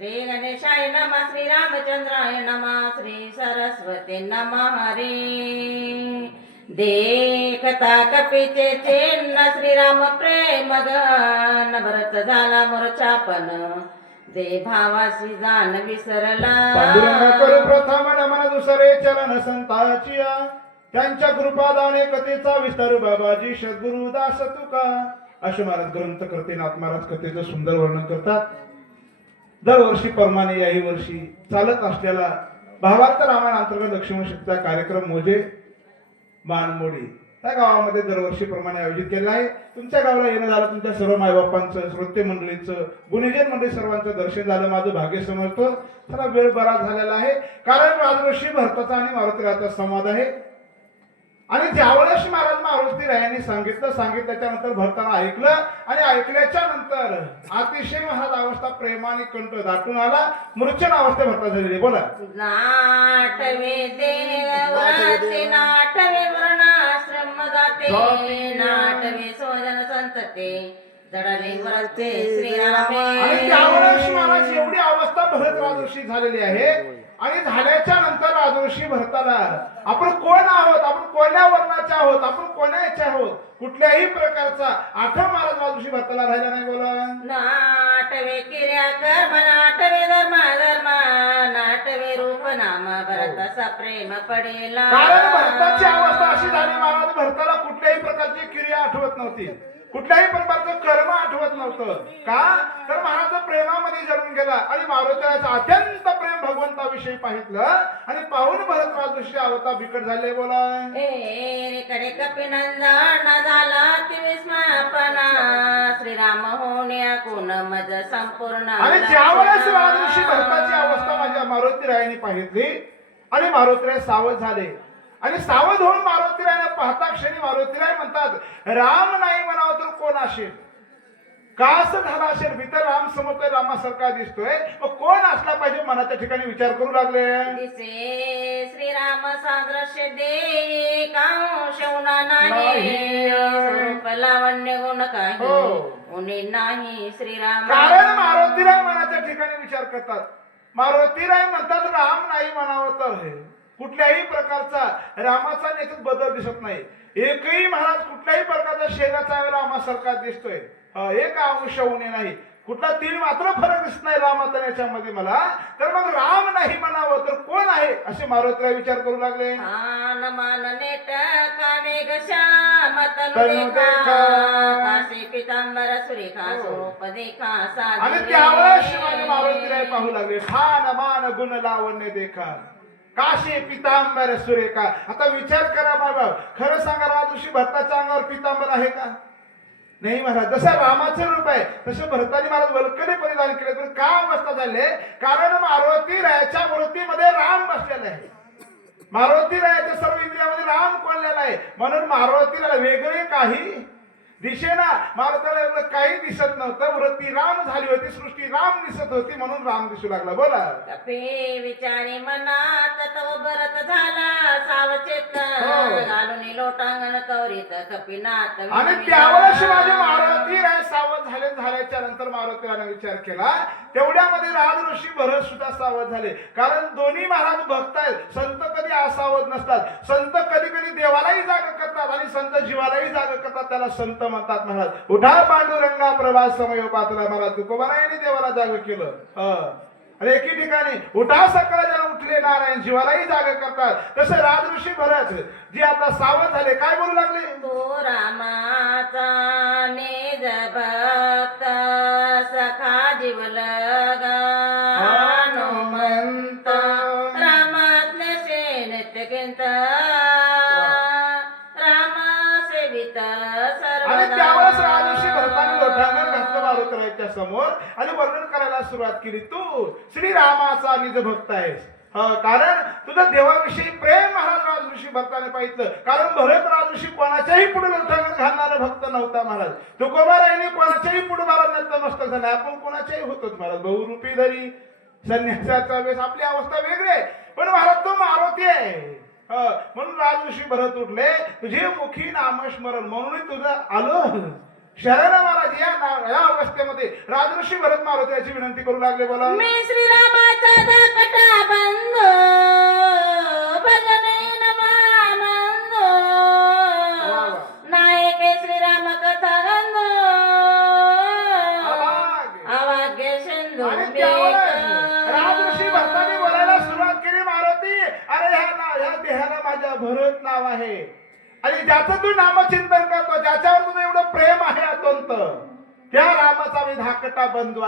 श्री गणेशाय नम श्री रामचंद्राय नम श्री सरस्वती नम हरे। देखता कपिचे चेन्न श्रीराम प्रेम गन भरत झाला मोरचापन दे भावाशी जाण विसरला। करू प्रथम नमन दुसरे चरण संताची त्यांच्या कृपादाने कथेचा विस्तार बाबाजी सद्गुरु दास तुका। असे महाराज ग्रंथ करते नाथ महाराज कथेचं सुंदर वर्णन करतात। दरवर्षीप्रमाणे याही वर्षी चालत असलेला भावार्थ रामायण अंतर्गत दक्षिण शक्तीचा कार्यक्रम मोजे मानमोडी त्या गावामध्ये दरवर्षी प्रमाणे आयोजित केला आहे. तुमच्या गावाला येणं झालं तुमच्या सर्व मायबापांचं श्रोते मंडळींचं गुन्हेगार म्हणजे मंडळी सर्वांचं दर्शन झालं माझं भाग्य समजतो. त्याला वेळ बराच झालेला आहे. कारण माझवर्षी भारताचा आणि मारुतीराचा संवाद आहे. आणि ज्यावेळेस महाराज मारुती रायांनी सांगितलं सांगितल्याच्या नंतर भरताना ऐकलं आणि ऐकल्याच्या नंतर अतिशय महाराज अवस्था प्रेमाने कंठ दाटून आला. मूर्छन अवस्था भरता झालेली आहे. बोला. नाटवे देवराचे नाटवे वर्णाश्रम जाते. नाटवे सोजन संतते. जडले वरते श्रीरामे. आणि त्यावेळेस महाराज एवढी अवस्था भरत राजऋषी झालेली आहे. आणि झाल्याच्यानंतर राजऋषी भरताला आपण कोण आहोत? आपण कोण्या वर्णाचे आहोत? आपण कोण्याचे आहोत? कुठल्याही प्रकारचा आठव महाराज राजऋषी भरताला राहिला नाही बोला. नाटवे क्रिया कर्म नाटवे धर्म धर्म नाटवे रूप नाम भरतसा प्रेम पडेला. कारण भरताची अवस्था अशी झाली महाराज भरताला कुठल्याही प्रकारची क्रिया आठवत नव्हती. कुठल्याही प्रकारचं कर्म आठवत नव्हतं. का? तर महाराज प्रेमामध्ये जळून गेला आणि मारुतीचं अत्यंत प्रेम भगवंताविषयी पाहितलं आणि पाहून भरत राजऋषी अवता बिकट झाले बोला ए कडे कपिनंदन झाला तिविस्मापना. श्रीराम होण्या कोण मज संपूर्ण आणि ज्यावेळेस राजऋषी भरताची अवस्था माझ्या मारुती रायाने पाहितली आणि मारुतीराय सावध झाले. आणि सावध मारुतीरायने पाहता क्षणी मारुतीराय म्हणतात राम नाही म्हणावं तर कोण असेल? का असं झाला असेल भीतर राम समोर रामासारखा दिसतोय. मग कोण असला पाहिजे? मनाच्या ठिकाणी विचार करू लागले. श्रीराम सादृश्य दे नाही? नाही. स्वरूप लावण्य गुण काही हो. नाही श्रीराम. कारण मारुतीराय मनाच्या ठिकाणी विचार करतात. मारुतीराय म्हणतात राम नाही म्हणावं तर हे. कुठल्याही प्रकारचा रामाचा याच्यात बदल दिसत नाही. एकही महाराज कुठल्याही प्रकारचा शेगाचा रामासारखा दिसतोय. अं, एक अंश होणे नाही. कुठला तीन मात्र फरक दिसत नाही रामाचा याच्यामध्ये मला. तर मग राम नाही म्हणावं तर कोण आहे? असे मारुतीराय विचार करू लागले. हो. आणि त्यावेळेस माझे मारुतीराय पाहू लागले. ठान मान गुण लावण्य देखा. काशी पितांबर सुरेखा. आता विचार करा बाबा खरं सांगा राजऋषी भरताच्या अंगावर पितांबर आहे का? नाही महाराज जसं रामाचं रूप आहे तसं भरताने महाराज वल्कली परिधान केले. पण का अवस्था झाले? कारण मारुती रायाच्या मूर्तीमध्ये राम बसलेला आहे. मारुती रायाच्या सर्व इंद्रियामध्ये राम कोणलेला आहे? म्हणून मारुती राया वेगळे काही दिशेना मारुतीला एवढं काही दिसत नव्हतं. वृत्ती राम झाली होती सृष्टी राम दिसत होती म्हणून राम दिसू लागला. बोला. कपे विचारी मनात तव भरत झाला. सावचेत हो. घालून लोटांगण कवरीत कपिनाथ आणि त्यावेळेस माझे नंतर विचार केला तेवढ्यामध्ये राज ऋषी भरत सुद्धा सावध झाले. कारण दोन्ही महाराज भक्त आहेत संत कधी असावध नसतात. संत कधी कधी देवालाही जाग करतात आणि संत जीवालाही जाग करतात त्याला संत म्हणतात महाराज. उठा पांडुरंगा प्रवास समय पात्र महाराज. तुकोबारायांनी देवाला जाग केलं. आणि एके ठिकाणी उठा सकाळ उठले नारायण जीवालाही जाग करतात. तसे राजऋषी भरत जे आता सावध झाले काय बोलू लागले? हो, रामा. करायला सुरुवात केली. तू श्रीरामाचा निज भक्त आहेस. कारण तुझं देवाविषयी प्रेम महाराज राजऋषी भक्ताने पाहिजे कारण भरत राजऋषी कोणाच्याही पुढे लोटांगण घालणारा भक्त नव्हता महाराज. तुकोबारायने कोणाच्याही पुढे महाराज नतमस्तक झाला. आपण कोणाच्याही होतोच महाराज. बहुरूपी धरी संन्यासाचा वेळेस आपली अवस्था वेगळी आहे. पण महाराज तो मारुती आहे. म्हणून राजऋषी भरत उठले. तुझे मुखी नामस्मरण. म्हणून तुझं आलं. शरण महाराज या ना- या अवस्थेमध्ये राजऋषी भरत मारुती याची विनंती करू लागले बोला. मी श्रीरामाचा धाकटा बंधू.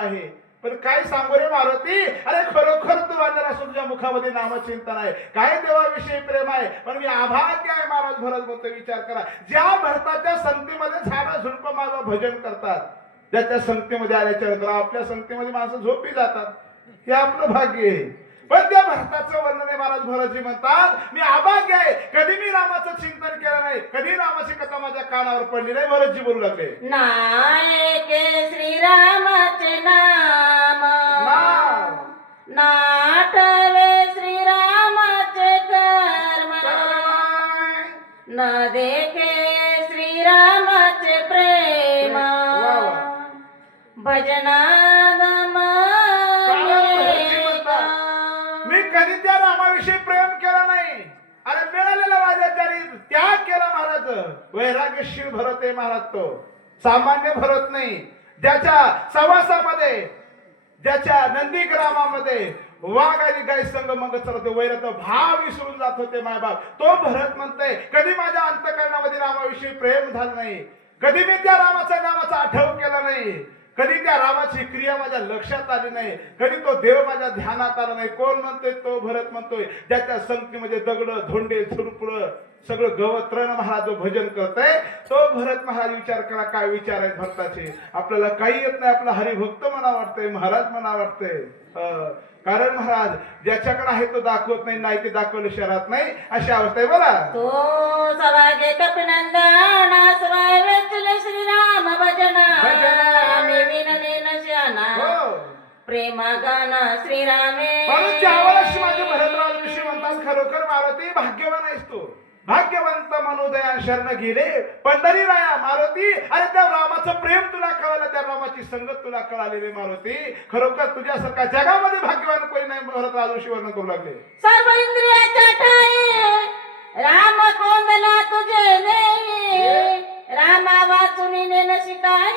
आहे. पण काय सांगू रे मारुती? अरे खरोखर तू वाजला तुझ्या मुखामध्ये नामचिंतन आहे. काय देवाविषयी प्रेम आहे? पण मी आभाग्य आहे महाराज भरत बोलतो विचार करा. ज्या भरताच्या संगतीमध्ये झाडं झुडप माझं भजन करतात. ज्याच्या संगतीमध्ये आल्याच्यानंतर आपल्या संगतीमध्ये माणसं झोपी जातात. हे आपलं भाग्य आहे. पण त्या भरताचं वर्णन आहे महाराज भरतजी म्हणतात मी आभाग्य आहे. कधी मी रामाचं चिंतन केलं नाही. कधी रामाची कथा माझ्या कानावर पडली नाही. भरतजी बोलू लागले. नायके श्रीरामाचे न देखे श्रीरामाचे प्रेम. भजनाद मी कधी त्या रामाविषयी प्रेम केलं नाही. अरे मिळालेला माझ्या त्याने त्याग केला महाराज. वैराग्यशील भरत आहे महाराज तो. सामान्य भरत नाही. ज्याच्या सवासामध्ये ज्याच्या नंदी ग्रामामध्ये वाघ गाय संघ मग चलत वैरत भाव विसरून जात होते मायबाप तो भरत म्हणतोय कधी माझ्या अंतकरणामध्ये रामाविषयी प्रेम झालं नाही? कधी मी त्या रामाच्या नावाचा आठव केला नाही? कधी त्या रामाची क्रिया माझ्या लक्षात आली नाही? कधी तो देव माझ्या ध्यानात आला नाही? कोण म्हणतोय तो भरत म्हणतोय ज्याच्या संगतीमध्ये दगड धोंडे झुरपुड सगळं गवत तृण महाराज जो भजन करतोय तो भरत महाराज विचार करा काय विचार आहेत भरताचे आपल्याला काही येत नाही आपला हरिभक्त म्हणा वाटतंय महाराज म्हणा वाटतंय. कारण महाराज ज्याच्याकडे आहे तो दाखवत नाही नाही ते दाखवलं शहरात नाही अशी अवस्था आहे बोला तो सवागे कपिनंदन वेचले श्रीराम भजन. आम्ही हो. प्रेमा गान श्रीरामे. माझे भरतराज ऋषी म्हणतात खरोखर मारुती भाग्यवान आहेस तू. मनोदया शरण गेले. पंढरी राया मारुती अरे त्या रामाचं प्रेम तुला कळालं त्या रामाची संगत तुला कळालेली मारुती. खरोखर तुझ्यासारखा जगामध्ये भाग्यवान कोणी नाही भरतराज ऋषी वर्णन करू लागले. सर्व इंद्रियाच्या ठाई राम कोंदला तुझे रामा वाचून नेन. शिकाय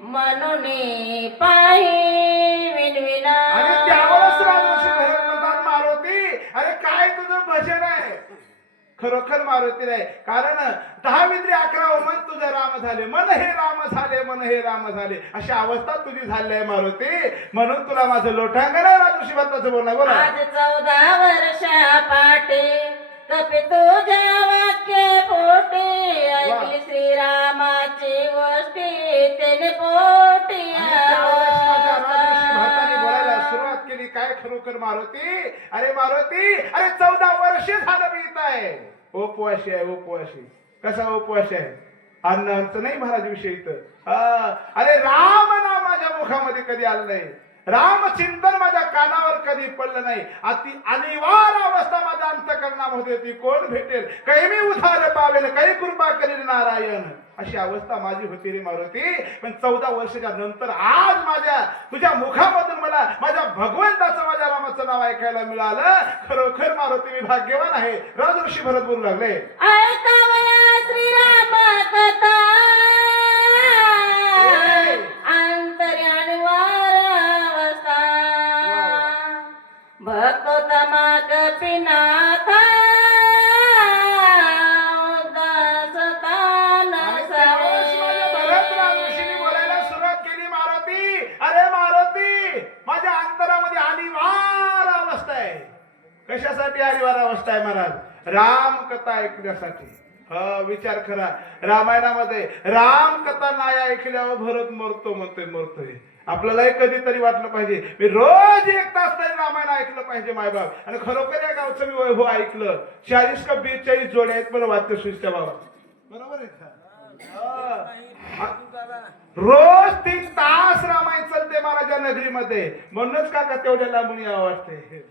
म्हणून पाही विनविना. त्यावेळेस राजऋषी भरत म्हणतात मारुती. अरे काय तुझं भजन खरोखर मारुती नाही. कारण दहा मित्री अकरा मन तुझं राम झाले. मन हे राम झाले मन हे राम झाले. अशी अवस्था तुझी झाली आहे मारुती. म्हणून तुला माझं लोटांगण आहे राजऋषी भरताचं बोलणं. बोला. आज चौदा वर्षा पाटे कपी तुझ्या वाक्य पोटे. ऐकली श्रीरामाची गोष्टी त्याने पोटी सुरुवात केली. काय खरोखर मारुती? अरे मारुती अरे चौदा वर्ष झालं मी आहे. उपवाशी आहे उपवाशी कसा उपवाशी आहे? अन्न आमचं नाही महाराज विषयी इथं. हा. अरे राम नाम माझ्या मुखामध्ये कधी आलं नाही. रामचिंतन माझ्या कानावर कधी पडलं नाही. अति अनिवार्य अवस्था माझ्या अंतकरणामध्ये ती कोण भेटेल? काही मी उधार पावेल काही कृपा करील नारायण. अशी अवस्था माझी होती रे मारुती. पण चौदा वर्षाच्या नंतर आज माझ्या तुझ्या मुखामधून मला माझ्या भगवंताचं माझ्या रामाचं नाव ऐकायला मिळालं. खरोखर मारुती मी भाग्यवान आहे. राजऋषी भरत बोलू लागले श्रीराम कशासाठी अनिवार्य अवस्था आहे महाराज? राम कथा ऐकण्यासाठी. हा विचार करा. रामायणामध्ये राम कथा नाही ऐकल्यावर भरत मरतो म्हणतोय मरतोय. आपल्यालाही कधीतरी वाटलं पाहिजे. मी रोज एक तास तरी रामायण ऐकलं पाहिजे मायबाप. आणि खरोखर या गावचं मी वैभव ऐकलं. चाळीस का बेचाळीस जोड्या आहेत मला वाद्य सुईच्या बाबा. बरोबर आहे का? रोज तीन तास रामायण चालते महाराजा नगरीमध्ये. म्हणूनच काका तेवढ्या लांबून यावं वाटते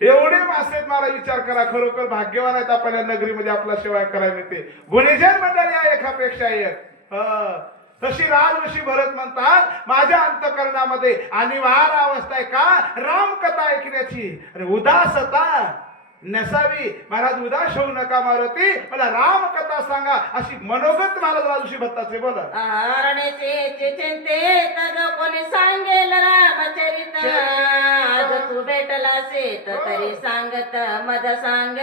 एवढे मासे मला विचार करा खरोखर भाग्यवान आहेत आपल्या नगरीमध्ये आपला सेवा करायला मिळते. गुणिजन मंडळी आहे एकापेक्षा एक हं. तशी राजऋषी भरत म्हणतात माझ्या अंतकरणामध्ये वार अवस्था आहे का? रामकथा ऐकण्याची. अरे उदासता. नसावी. महाराज उदास होऊ नका मारुती. मला रामकथा सांगा. अशी मनोगत महाराज राजऋषी भत्ताचे बोला कोणी सांगेल रामचरित. आज तू भेटला तर तरी सांगत मद सांग.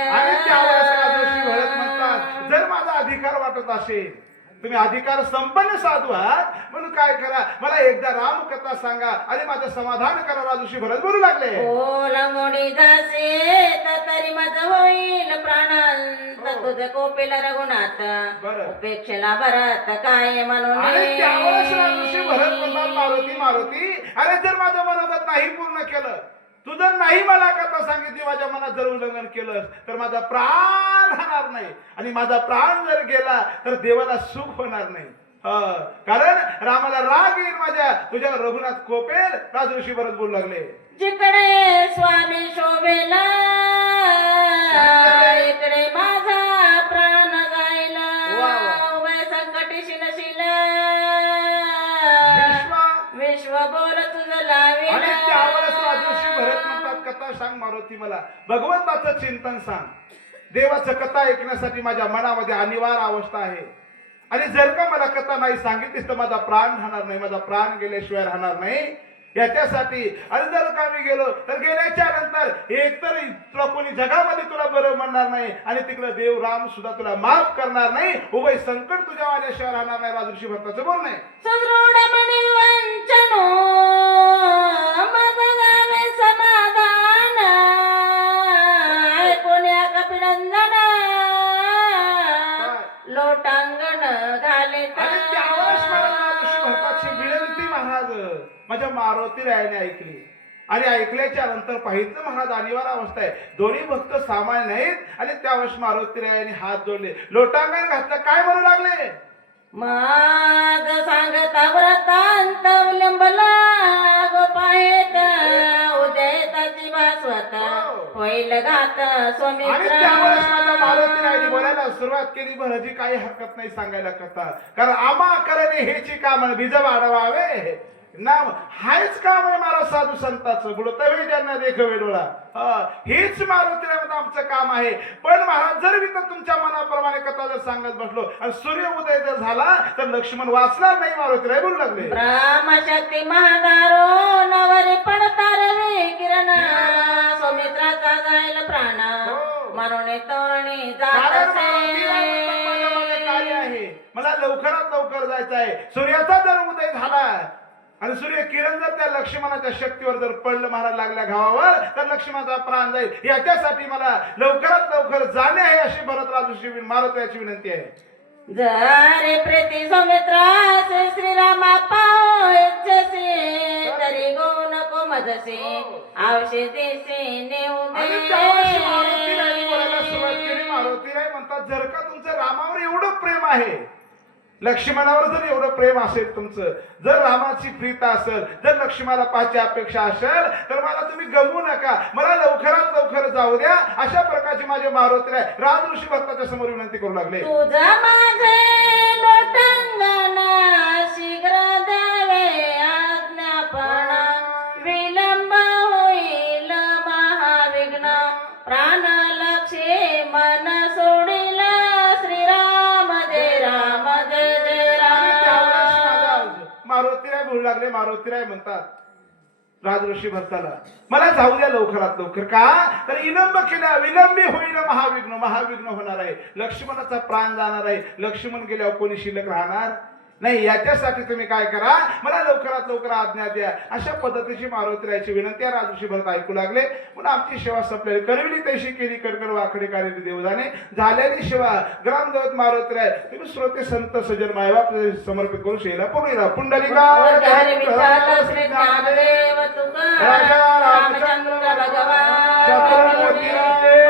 जर माझा अधिकार वाटत असेल तुम्ही अधिकार संपन्न साधू आहात. म्हणून काय करा? मला एकदा रामकथा सांगा. आणि माझं समाधान करा राजर्षी भरत. बोलू लागले. जासे तर होईल प्राणांत. तुझ कोपेल रघुनाथ. बरं. उपेक्षेला भरत काय म्हणून भरत मारुती मारुती. अरे जर माझं मनोगत नाही पूर्ण केलं तू जर नाही मला कथा सांगितली माझ्या मनात जर उल्लंघन केलं तर माझा प्राण राहणार नाही. आणि माझा प्राण जर गेला तर देवाला सुख होणार नाही. कारण रामाला राग येईल माझ्या. तुझ्यावर रघुनाथ कोपेल राजऋषी भरत बोलू लागले. जिकडे स्वामी शोभेला इकडे होती मला. भगवंताचं चिंतन सांग. देवाचं कथा ऐकण्यासाठी माझ्या मनामध्ये अनिवार्य अवस्था आहे. आणि जर का मला कथा नाही सांगितलीस तर माझा प्राण राहणार नाही. माझा प्राण गेल्याशिवाय राहणार नाही. याच्यासाठी आणि जर का मी गेलो तर गेल्याच्यानंतर एकतर तुला कोणी जगामध्ये तुला बरं म्हणणार नाही. आणि तिकडं देव राम सुद्धा तुला माफ करणार नाही. उभय संकट तुझ्या माझ्याशिवाय राहणार नाही. राजऋषी भक्ताचं बोल नाही लोटांगण घाले आणि त्यावेळेस मला विनंती महाराज. माझ्या मारुती रायाने ऐकली. आणि ऐकल्याच्या नंतर पाहिजे महाराज अनिवार्य अवस्था आहे. दोन्ही भक्त सामान्य नाहीत. आणि त्यावेळेस मारुती रायाने हात जोडले. लोटांगण घातलं. काय म्हणू लागले? माग सांगता व्रतांत विलंबला भास्वत होईल घात आणि त्यावेळेस मारुती रायाने बोलायला सुरुवात केली भराची काही हरकत नाही सांगायला कथा कारण आमा करणे हेची काम बीज वाढवावे. नाम हायच काम आहे मला साधू संताचं. बुडतवे ज्यांना देखवे डोळा हेच मारुती रायामध्ये आमचं काम आहे. पण महाराज जर मी तर तुमच्या मनाप्रमाणे कथा जर सांगत बसलो आणि सूर्य उदय जर झाला तर लक्ष्मण वाचणार नाही मारुती राय बोलू लागले. ब्रह्मशक्ती महादारो नवरे पडतार रे किरण. तोरणी जात आहे. मला लवकरात लवकर जायचं आहे. सूर्याचा जर उदय झाला आणि सूर्य किरण जर त्या लक्ष्मणाच्या शक्तीवर जर पडलं महाराज लागल्या घावावर तर लक्ष्मणाचा प्राण जाईल. याच्यासाठी मला लवकरात लवकर जाणे आहे अशी भरत राजूशी मारुत याची विनंती आहे. जरे प्रीती सौमित्रास श्रीरामा पाहो इच्छसे तरी गो नको मजसे देसे नेऊ आणि त्यावेळेस मारुती दे राय बोलायला सुरुवात केली मारुती राय म्हणतात जर का तुमचं रामावर एवढं प्रेम आहे लक्ष्मणावर जर एवढं प्रेम असेल तुमचं जर रामाची प्रीत असेल जर लक्ष्मणाला पाहायची अपेक्षा असेल तर मला तुम्ही गमवू नका. मला लवकरात लवकर जाऊ द्या. अशा प्रकारची माझे मारुती राज ऋषी भक्ताच्या समोर विनंती करू लागले. तुझा माझे शीघ्र मारुतीराय बोलू लागले मारुतीराय म्हणतात राजऋषी भरताला मला जाऊ द्या लवकरात लवकर. का? तर विलंब केला विलंबी होईल महाविघ्न महाविघ्न होणार आहे. लक्ष्मणाचा प्राण जाणार आहे. लक्ष्मण गेल्यावर कोणी शिल्लक राहणार? नाही याच्यासाठी तुम्ही काय करा? मला लवकरात लवकर आज्ञा द्या. अशा पद्धतीची मारुतीरायची विनंती आहे. राजऋषी भरत ऐकू लागले. म्हणून आमची सेवा संपलेली. करविली तशी केली करकर वाकडे कार्य देवदाने. झालेली सेवा ग्रामदेवत मारुतीराय तुम्ही श्रोते संत सजन मायबाप समर्पित करून शेला पुढे पुंडलिका राजा रामचंद्र भगवान.